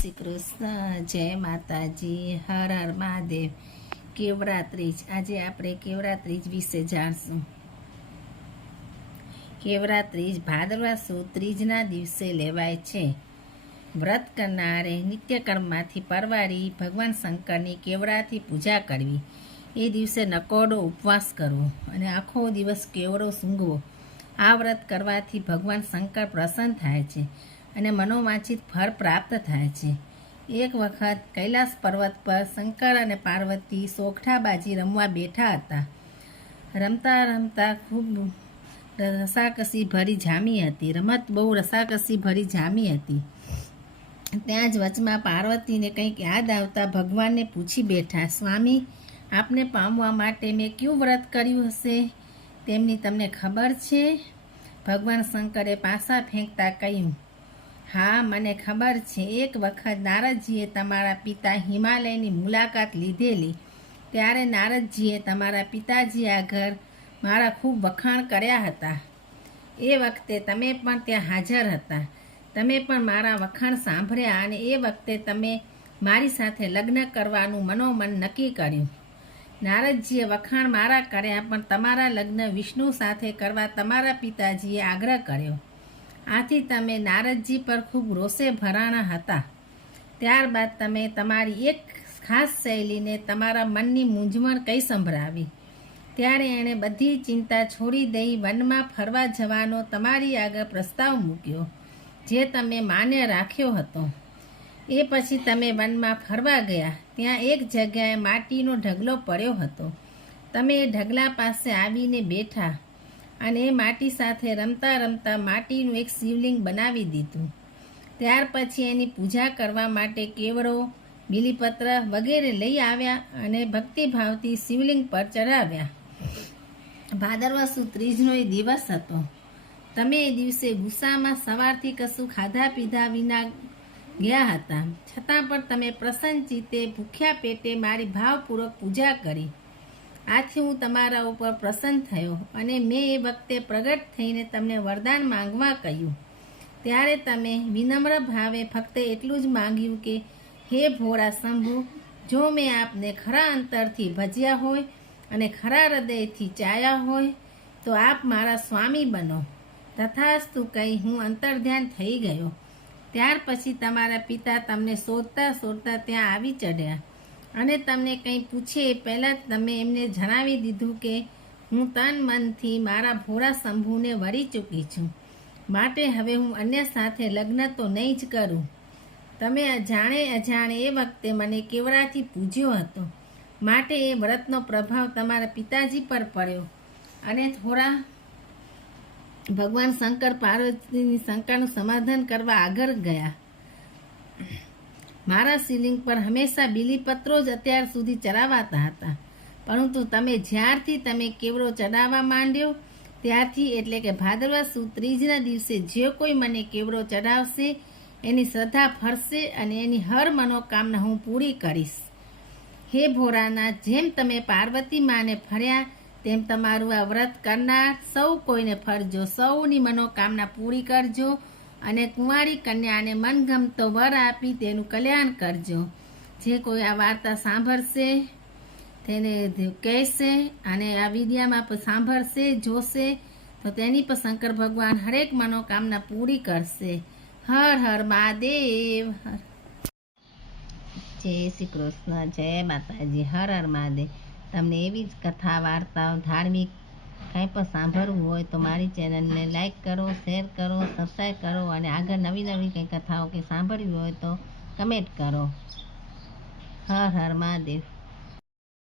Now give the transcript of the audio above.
જય માતાજી, હર હર મહાદેવ. કેવરાત્રીજ આજે આપણે કેવરાત્રીજ વિશે જાણશું. કેવરાત્રીજ ભાદરવા સુદ ત્રીજના દિવસે લેવાય છે. વ્રત કરનારે નિત્યકર્મમાંથી પરવારી ભગવાન શંકરની કેવડાથી પૂજા કરવી. એ દિવસે નકોડો ઉપવાસ કરવો અને આખો દિવસ કેવડો સૂંઘવો. આ વ્રત કરવાથી ભગવાન શંકર પ્રસન્ન થાય છે. અને મનોવાંછિત ફળ પ્રાપ્ત થાય છે. એક વખત કૈલાસ પર્વત પર શંકર અને પાર્વતી સોગઠાબાજી રમવા બેઠા હતા. રમતા રમતા ખૂબ રસાકસી ભરી જામી હતી. રમત બહુ રસાકસી ભરી જામી હતી. ત્યાં જ વચમાં પાર્વતીને કંઈક યાદ આવતા ભગવાનને પૂછી બેઠા, સ્વામી, આપને પામવા માટે મેં કયું વ્રત કર્યું હશે? તેમની તમને ખબર છે? ભગવાન શંકરે પાસા ફેંકતા કહ્યું હા, મને ખબર છે, એક વખત નારદજીએ તમારા પિતા હિમાલયની મુલાકાત લીધેલી. ત્યારે નારદજીએ તમારા પિતાજી આગળ મારા ખૂબ વખાણ કર્યા હતા. એ વખતે તમે પણ ત્યાં હાજર હતા. તમે પણ મારા વખાણ સાંભળ્યા અને એ વખતે તમે મારી સાથે લગ્ન કરવાનું મનોમન નક્કી કર્યું. નારદજીએ વખાણ મારા કર્યા, પણ તમારા લગ્ન વિષ્ણુ સાથે કરવા તમારા પિતાજીએ આગ્રહ કર્યો. આથી તમે નારદજી પર ખૂબ રોષે ભરાણા હતા. ત્યારબાદ તમે તમારી એક ખાસ શૈલીને તમારા મનની મૂંઝવણ કઈ સંભળાવી? ત્યારે એણે બધી ચિંતા છોડી દઈ વનમાં ફરવા જવાનો તમારી આગળ પ્રસ્તાવ મૂક્યો, જે તમે માન્ય રાખ્યો હતો. એ પછી તમે વનમાં ફરવા ગયા, ત્યાં એક જગ્યાએ માટીનો ઢગલો પડ્યો હતો. તમે એ ઢગલા પાસે આવીને બેઠા અને માટી સાથે રમતા રમતા માટીનું એક શિવલિંગ બનાવી દીધું. ત્યાર પછી એની પૂજા કરવા માટે કેવડો બીલીપત્ર વગેરે લઈ આવ્યા અને ભક્તિભાવથી શિવલિંગ પર ચડાવ્યા ભાદરવા સુદ ત્રીજનો એ દિવસ હતો. તમે એ દિવસે ગુસ્સામાં સવારથી કશું ખાધા પીધા વિના ગયા હતા. છતાં પણ તમે પ્રસન્ન ચિત્તે ભૂખ્યા પેટે મારી ભાવપૂર્વક પૂજા કરી. આથી હું તમારા ઉપર પ્રસન્ન થયો અને મેં એ વખતે પ્રગટ થઈને તમને વરદાન માંગવા કહ્યું. ત્યારે તમે વિનમ્ર ભાવે ફક્ત એટલું જ માંગ્યું કે, હે ભોળા શંભુ, જો મેં આપને ખરા અંતરથી ભજ્યા હોય અને ખરા હૃદયથી ચાયા હોય, તો આપ મારા સ્વામી બનો. તથાસ્તુ કહી હું અંતર્ધ્યાન થઈ ગયો. ત્યાર પછી તમારા પિતા તમને શોધતા શોધતા ત્યાં આવી ચડ્યા. અને તમને કંઈ પૂછે પહેલાં તમે એમને જણાવી દીધું કે હું તન મનથી મારા ભોળા શંભુને વળી ચૂકી છું. માટે હવે હું અન્ય સાથે લગ્ન તો નહીં જ કરું. તમે જાણે અજાણે એ વખતે મને કેવડાથી પૂજ્યો હતો. માટે એ વ્રતનો પ્રભાવ તમારા પિતાજી પર પડ્યો. અને થોડા ભગવાન શંકર પાર્વતીની શંકાનું સમાધાન કરવા આગળ ગયા. મારા સીલિંગ પર હંમેશા બીલીપત્રો જ અત્યાર સુધી ચડાવાતા હતા. પરંતુ તમે જ્યારથી તમે કેવડો ચડાવવા માંડ્યો, ત્યારથી એટલે કે ભાદરવા સુદ ત્રીજના દિવસે જે કોઈ મને કેવડો ચડાવશે, એની શ્રદ્ધા ફરશે અને એની હર મનોકામના હું પૂરી કરીશ. હે ભોરાના, જેમ તમે પાર્વતી માને ફર્યા, તેમ તમારું આ વ્રત કરનાર સૌ કોઈને ફરજો. સૌની મનોકામના પૂરી કરજો. અને કુંવારી કન્યાને મનગમતો વર આપી તેનું કલ્યાણ કરજો. જે કોઈ આ વાર્તા સાંભળશે, તેને કહેશે અને આ વિદ્યામાં સાંભળશે, જોશે, તો તેની પર શંકર ભગવાન હરેક મનોકામના પૂરી કરશે. હર હર મહાદેવ હર. જય શ્રી કૃષ્ણ, જય માતાજી, હર હર મહાદેવ. તમને એવી જ કથા, વાર્તાઓ, ધાર્મિક કાંઈ પણ સાંભળવું હોય તો મારી ચેનલને લાઈક કરો, શેર કરો, સબસ્ક્રાઈબ કરો અને આગળ નવી નવી કંઈ કથાઓ કે સાંભળવી હોય તો કમેન્ટ કરો. હર હર મહાદેવ.